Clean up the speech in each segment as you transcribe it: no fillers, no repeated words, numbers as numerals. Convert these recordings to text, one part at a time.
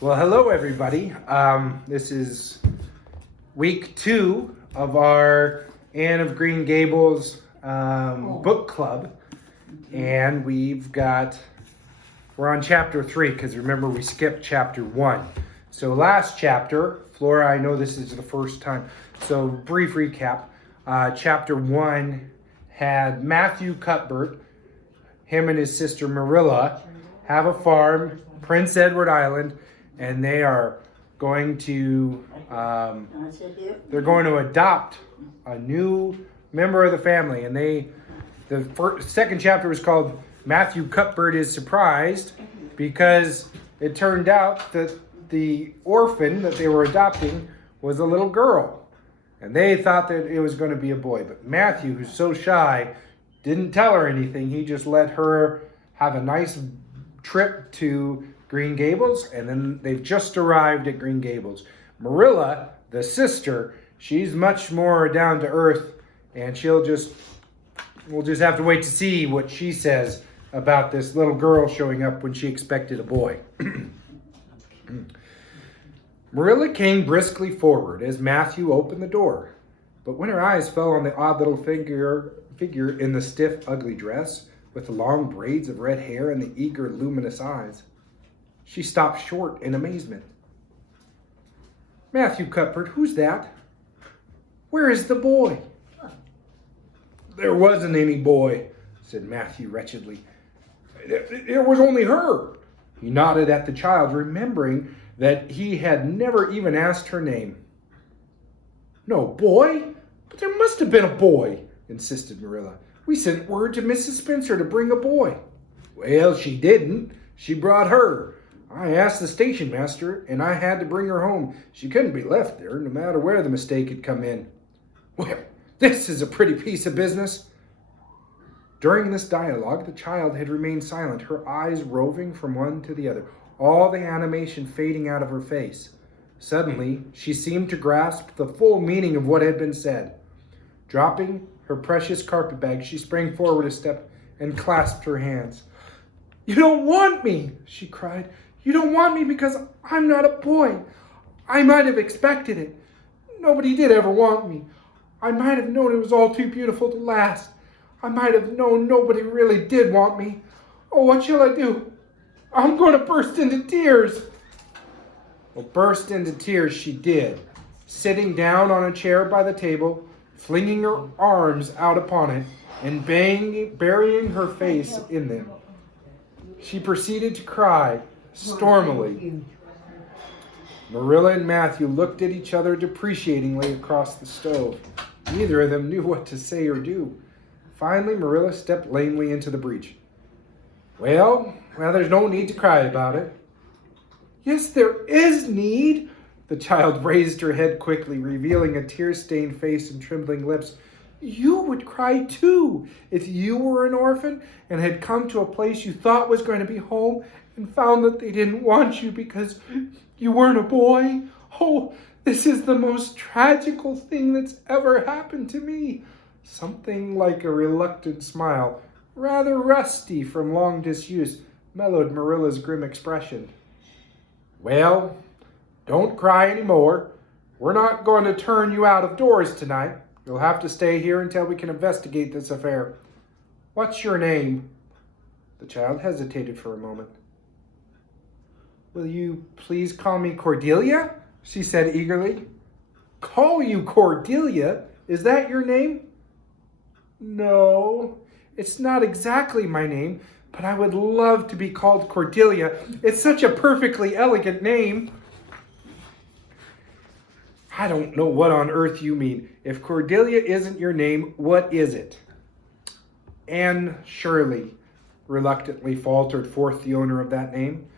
Well, hello everybody. This is week 2 of our Anne of Green Gables book club. And we're on chapter 3 because remember we skipped chapter 1. So last chapter, Flora, I know this is the first time. So brief recap. Chapter 1 had Matthew Cuthbert, him and his sister Marilla, have a farm, Prince Edward Island, and they are going to adopt a new member of the family. And second chapter was called Matthew Cuthbert is Surprised, because it turned out that the orphan that they were adopting was a little girl, and they thought that it was going to be a boy. But Matthew, who's so shy, didn't tell her anything. He just let her have a nice trip to Green Gables, and then they've just arrived at Green Gables. Marilla, the sister, she's much more down to earth, and we'll just have to wait to see what she says about this little girl showing up when she expected a boy. Marilla came briskly forward as Matthew opened the door, but when her eyes fell on the odd little figure in the stiff, ugly dress, with the long braids of red hair and the eager, luminous eyes, she stopped short in amazement. Matthew Cuthbert, who's that? Where is the boy? There wasn't any boy, said Matthew wretchedly. There was only her. He nodded at the child, remembering that he had never even asked her name. No boy? But there must have been a boy, insisted Marilla. We sent word to Mrs. Spencer to bring a boy. Well, she didn't. She brought her. I asked the station master, and I had to bring her home. She couldn't be left there, no matter where the mistake had come in. Well, this is a pretty piece of business. During this dialogue, the child had remained silent, her eyes roving from one to the other, all the animation fading out of her face. Suddenly, she seemed to grasp the full meaning of what had been said. Dropping her precious carpetbag, she sprang forward a step and clasped her hands. You don't want me, she cried. You don't want me because I'm not a boy. I might have expected it. Nobody did ever want me. I might have known it was all too beautiful to last. I might have known nobody really did want me. Oh, what shall I do? I'm going to burst into tears. Well, burst into tears she did, sitting down on a chair by the table, flinging her arms out upon it, and burying her face in them. She proceeded to cry stormily. Marilla and Matthew looked at each other deprecatingly across the stove. Neither of them knew what to say or do. Finally, Marilla stepped lamely into the breach. Well, there's no need to cry about it. Yes, there is need. The child raised her head quickly, revealing a tear-stained face and trembling lips. You would cry too if you were an orphan and had come to a place you thought was going to be home and found that they didn't want you because you weren't a boy. Oh, this is the most tragical thing that's ever happened to me. Something like a reluctant smile, rather rusty from long disuse, mellowed Marilla's grim expression. Well, don't cry anymore. We're not going to turn you out of doors tonight. You'll have to stay here until we can investigate this affair. What's your name? The child hesitated for a moment. Will you please call me Cordelia? She said eagerly. Call you Cordelia? Is that your name? No, it's not exactly my name, but I would love to be called Cordelia. It's such a perfectly elegant name. I don't know what on earth you mean. If Cordelia isn't your name, what is it? Anne Shirley, reluctantly faltered forth the owner of that name.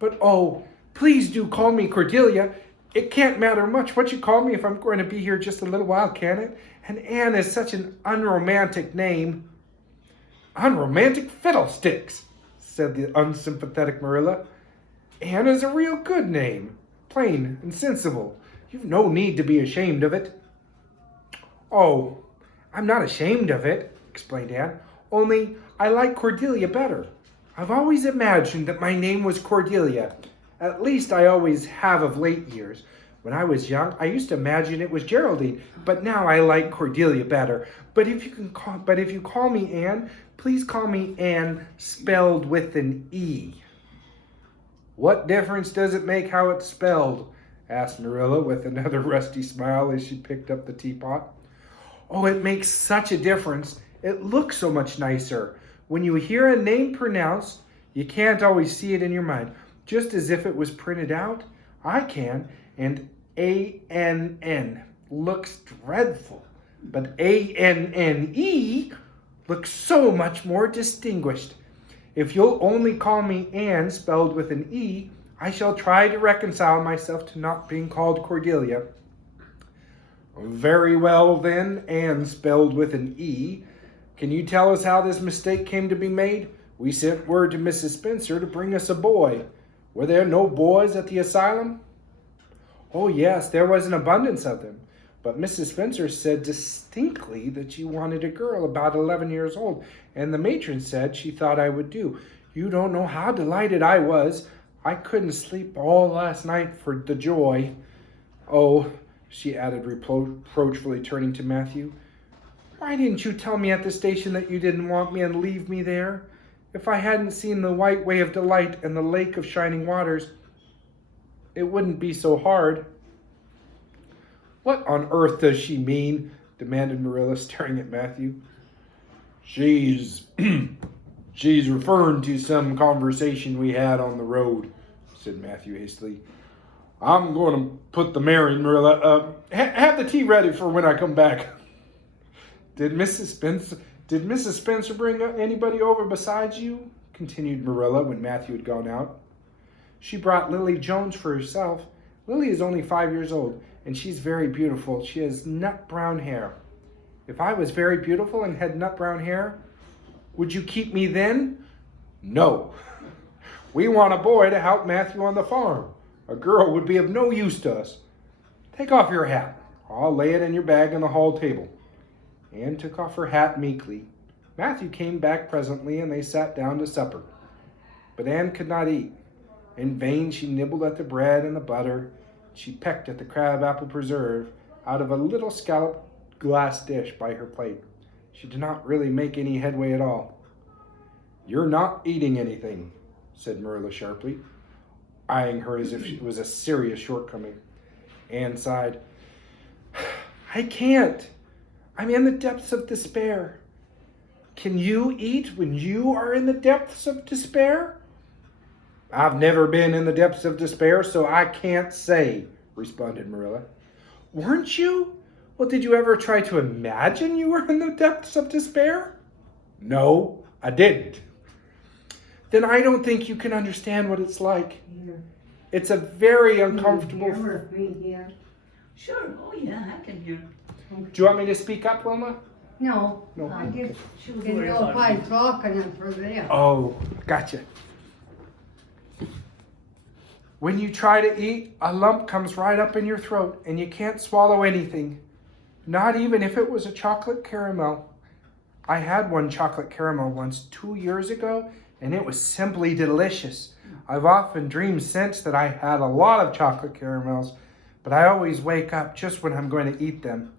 But oh, please do call me Cordelia. It can't matter much what you call me if I'm going to be here just a little while, can it? And Anne is such an unromantic name. Unromantic fiddlesticks, said the unsympathetic Marilla. Anne is a real good name, plain and sensible. You've no need to be ashamed of it. Oh, I'm not ashamed of it, explained Anne. Only I like Cordelia better. I've always imagined that my name was Cordelia, At least I always have of late years. When I was young, I used to imagine it was Geraldine, but now I like Cordelia better. But if you call me Anne, please call me Anne spelled with an E." "What difference does it make how it's spelled?" asked Marilla with another rusty smile as she picked up the teapot. "Oh, it makes such a difference. It looks so much nicer. When you hear a name pronounced, you can't always see it in your mind, just as if it was printed out. I can, and A-N-N looks dreadful, but A-N-N-E looks so much more distinguished. If you'll only call me Anne spelled with an E, I shall try to reconcile myself to not being called Cordelia." "Very well then, Anne spelled with an E. Can you tell us how this mistake came to be made? We sent word to Mrs. Spencer to bring us a boy. Were there no boys at the asylum?" "Oh yes, there was an abundance of them. But Mrs. Spencer said distinctly that she wanted a girl about 11 years old, and the matron said she thought I would do. You don't know how delighted I was. I couldn't sleep all last night for the joy. Oh," she added reproachfully, turning to Matthew, "why didn't you tell me at the station that you didn't want me and leave me there? If I hadn't seen the White Way of Delight and the Lake of Shining Waters, it wouldn't be so hard." "What on earth does she mean?" demanded Marilla, staring at Matthew. She's referring to some conversation we had on the road," said Matthew hastily. "I'm going to put the mare in, Marilla. Have the tea ready for when I come back." Did Mrs. Spencer bring anybody over besides you?" continued Marilla when Matthew had gone out. "She brought Lily Jones for herself. Lily is only 5 years old, and she's very beautiful. She has nut brown hair. If I was very beautiful and had nut brown hair, would you keep me then?" "No. We want a boy to help Matthew on the farm. A girl would be of no use to us. Take off your hat. I'll lay it in your bag on the hall table." Anne took off her hat meekly. Matthew came back presently, and they sat down to supper. But Anne could not eat. In vain she nibbled at the bread and the butter. She pecked at the crab-apple preserve out of a little scalloped glass dish by her plate. She did not really make any headway at all. "You're not eating anything," said Marilla sharply, eyeing her as if it was a serious shortcoming. Anne sighed. "I can't. I'm in the depths of despair." "Can you eat when you are in the depths of despair?" "I've never been in the depths of despair, so I can't say," responded Marilla. "Weren't you? Well, did you ever try to imagine you were in the depths of despair?" "No, I didn't." "Then I don't think you can understand what it's like. It's a very uncomfortable..." Sure, oh yeah, I can hear. Do you want me to speak up, Wilma? No, No. I just She was didn't worried know if about I'm you. talking and for them. Oh, gotcha. When you try to eat, a lump comes right up in your throat and you can't swallow anything. Not even if it was a chocolate caramel. I had one chocolate caramel once 2 years ago, and it was simply delicious. I've often dreamed since that I had a lot of chocolate caramels, but I always wake up just when I'm going to eat them.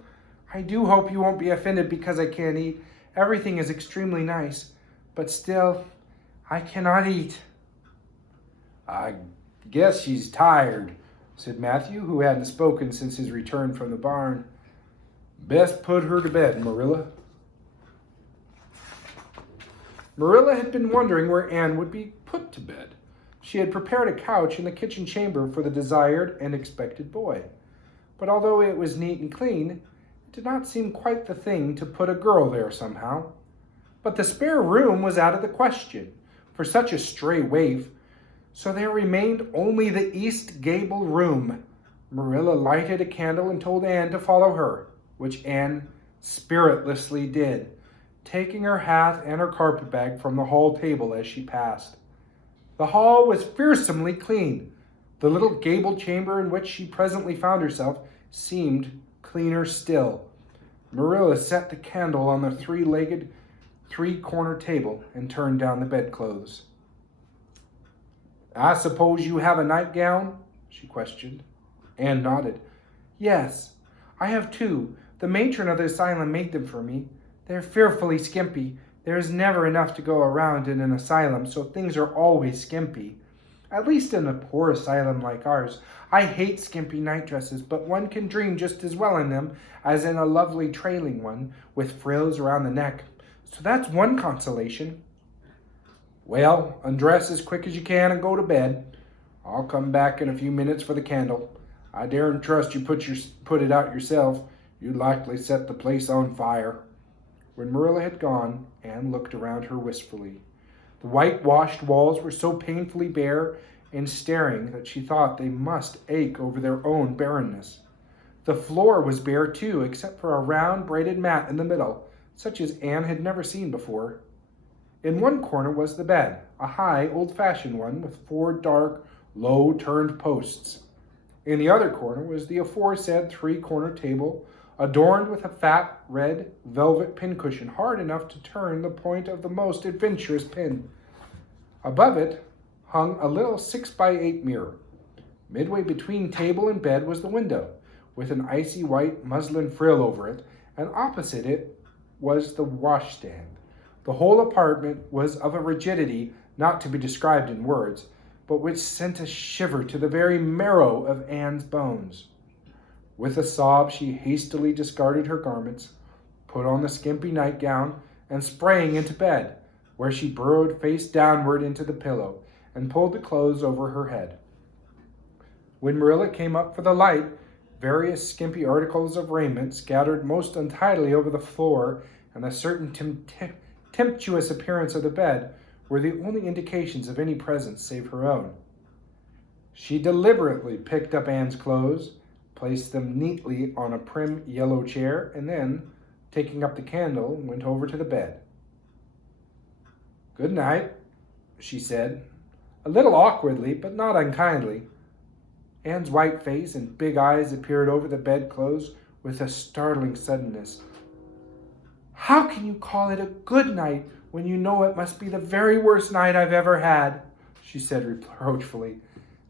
I do hope you won't be offended because I can't eat. Everything is extremely nice, but still, I cannot eat." "I guess she's tired," said Matthew, who hadn't spoken since his return from the barn. "Best put her to bed, Marilla." Marilla had been wondering where Anne would be put to bed. She had prepared a couch in the kitchen chamber for the desired and expected boy. But although it was neat and clean, it did not seem quite the thing to put a girl there somehow. But the spare room was out of the question for such a stray waif, so there remained only the east gable room. Marilla lighted a candle and told Anne to follow her, which Anne spiritlessly did, taking her hat and her carpetbag from the hall table as she passed. The hall was fearsomely clean. The little gable chamber in which she presently found herself seemed cleaner still. Marilla set the candle on the three-corner table and turned down the bedclothes. I suppose you have a nightgown? She questioned. Anne nodded. Yes, I have two. The matron of the asylum made them for me. They're fearfully skimpy. There is never enough to go around in an asylum, so things are always skimpy. At least in a poor asylum like ours. I hate skimpy nightdresses, but one can dream just as well in them as in a lovely trailing one with frills around the neck. So that's one consolation. Well, undress as quick as you can and go to bed. I'll come back in a few minutes for the candle. I daren't trust you put it out yourself. You'd likely set the place on fire. When Marilla had gone, Anne looked around her wistfully. The whitewashed walls were so painfully bare and staring that she thought they must ache over their own barrenness. The floor was bare too, except for a round braided mat in the middle, such as Anne had never seen before. In one corner was the bed, a high, old-fashioned one with 4 dark, low-turned posts. In the other corner was the aforesaid 3-corner table, adorned with a fat, red velvet pincushion hard enough to turn the point of the most adventurous pin. Above it hung a little 6-by-8 mirror. Midway between table and bed was the window, with an icy white muslin frill over it, and opposite it was the washstand. The whole apartment was of a rigidity not to be described in words, but which sent a shiver to the very marrow of Anne's bones. With a sob, she hastily discarded her garments, put on the skimpy nightgown, and sprang into bed, where she burrowed face downward into the pillow and pulled the clothes over her head. When Marilla came up for the light, various skimpy articles of raiment scattered most untidily over the floor and a certain tempestuous appearance of the bed were the only indications of any presence save her own. She deliberately picked up Anne's clothes, placed them neatly on a prim yellow chair, and then, taking up the candle, went over to the bed. "Good night," she said, a little awkwardly, but not unkindly. Anne's white face and big eyes appeared over the bedclothes with a startling suddenness. "How can you call it a good night when you know it must be the very worst night I've ever had?" she said reproachfully.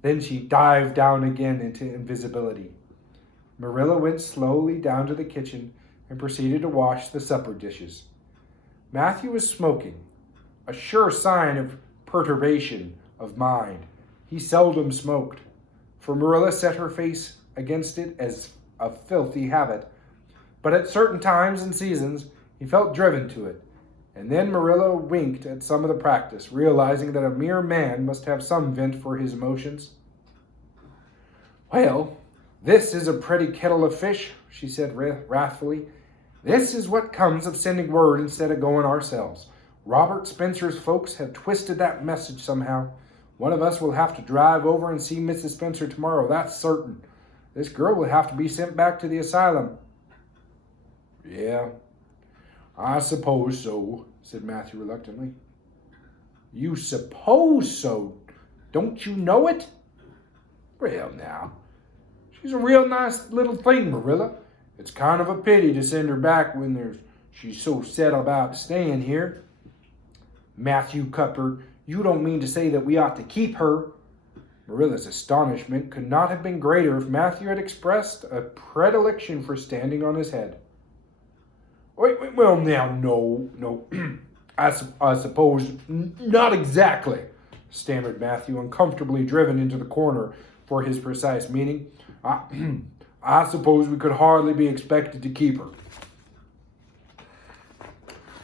Then she dived down again into invisibility. Marilla went slowly down to the kitchen and proceeded to wash the supper dishes. Matthew was smoking, a sure sign of perturbation of mind. He seldom smoked, for Marilla set her face against it as a filthy habit. But at certain times and seasons, he felt driven to it, and then Marilla winked at some of the practice, realizing that a mere man must have some vent for his emotions. "Well, this is a pretty kettle of fish," she said wrathfully. "This is what comes of sending word instead of going ourselves. Robert Spencer's folks have twisted that message somehow. One of us will have to drive over and see Mrs. Spencer tomorrow, that's certain. This girl will have to be sent back to the asylum." "Yeah, I suppose so," said Matthew reluctantly. "You suppose so? Don't you know it?" "Well, now, she's a real nice little thing, Marilla. It's kind of a pity to send her back when she's so set about staying here." "Matthew Cuthbert, you don't mean to say that we ought to keep her?" Marilla's astonishment could not have been greater if Matthew had expressed a predilection for standing on his head. Well, now, no, I suppose not exactly," stammered Matthew, uncomfortably driven into the corner for his precise meaning. I suppose we could hardly be expected to keep her."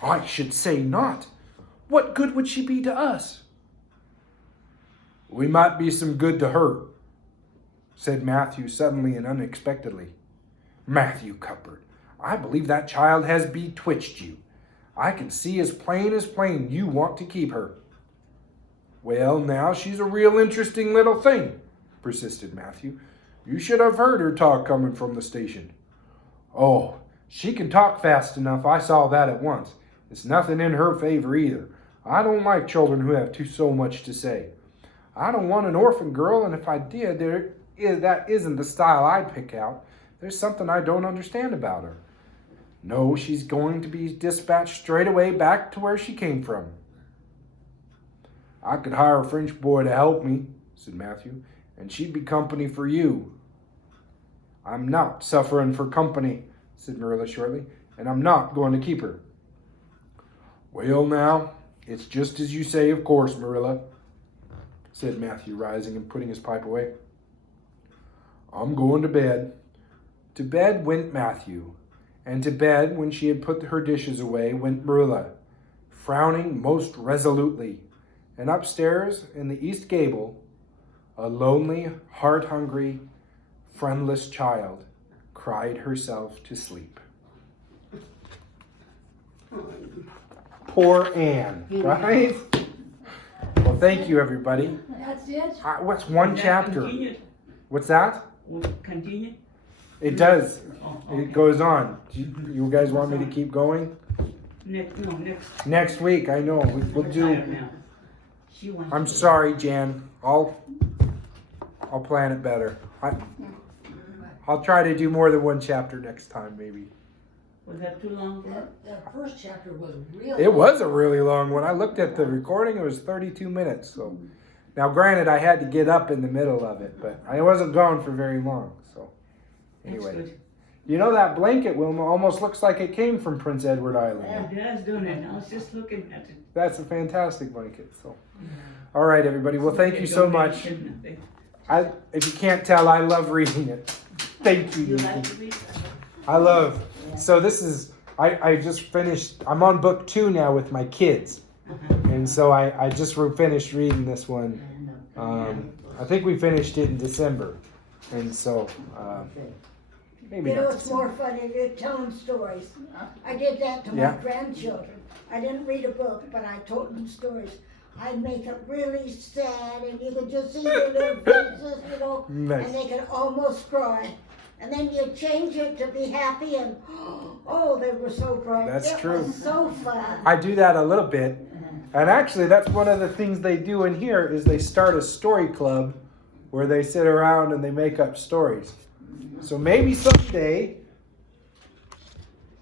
"I should say not. What good would she be to us?" "We might be some good to her," said Matthew suddenly and unexpectedly. "Matthew Cuthbert, I believe that child has betwixt you. I can see as plain you want to keep her." "Well, now, she's a real interesting little thing," persisted Matthew. "You should have heard her talk coming from the station." "Oh, she can talk fast enough. I saw that at once. It's nothing in her favor either. I don't like children who have so much to say. I don't want an orphan girl, and if I did, that isn't the style I'd pick out. There's something I don't understand about her. No, she's going to be dispatched straight away back to where she came from." I could hire a French boy to help me, said Matthew, and she'd be company for you. I'm not suffering for company, said Marilla shortly, and I'm not going to keep her. Well, now, it's just as you say, of course, Marilla, said Matthew, rising and putting his pipe away. I'm going to bed. To bed went Matthew, and to bed, when she had put her dishes away, went Marilla, frowning most resolutely, and upstairs in the east gable, a lonely, heart-hungry, friendless child cried herself to sleep. Poor Anne, right? Well, thank you, everybody. That's it? What's one chapter? Continue. What's that? Continue. It does. Oh, It okay. goes on. You guys want me to keep going? Next. Next week, I know. We'll We're do. tired now. She wants I'm to- sorry, Jan. I'll plan it better. I'll try to do more than one chapter next time, maybe. Was that too long? That first chapter was really. It was a really long one. I looked at the recording. It was 32 minutes. So now, granted, I had to get up in the middle of it, but I wasn't gone for very long. So anyway, That's good. you know that blanket, Wilma, almost looks like it came from Prince Edward Island. It does, don't it? I was just looking at it. That's a fantastic blanket. So, all right, everybody. Well, thank you so much. If you can't tell, I love reading it. Thank you. You Nikki. like to read? I love. So this is. I just finished. I'm on book 2 now with my kids, and so I just finished reading this one. I think we finished it in December, and so maybe You know, not it's December. more fun if you're telling stories. I did that to Yeah. my grandchildren. I didn't read a book, but I told them stories. I'd make it really sad, and you could just see their little faces, you know, Nice. and they could almost cry. And then you change it to be happy, and oh, they were so bright. That's it true. was so fun. I do that a little bit, and actually, that's one of the things they do in here is they start a story club where they sit around and they make up stories. So maybe someday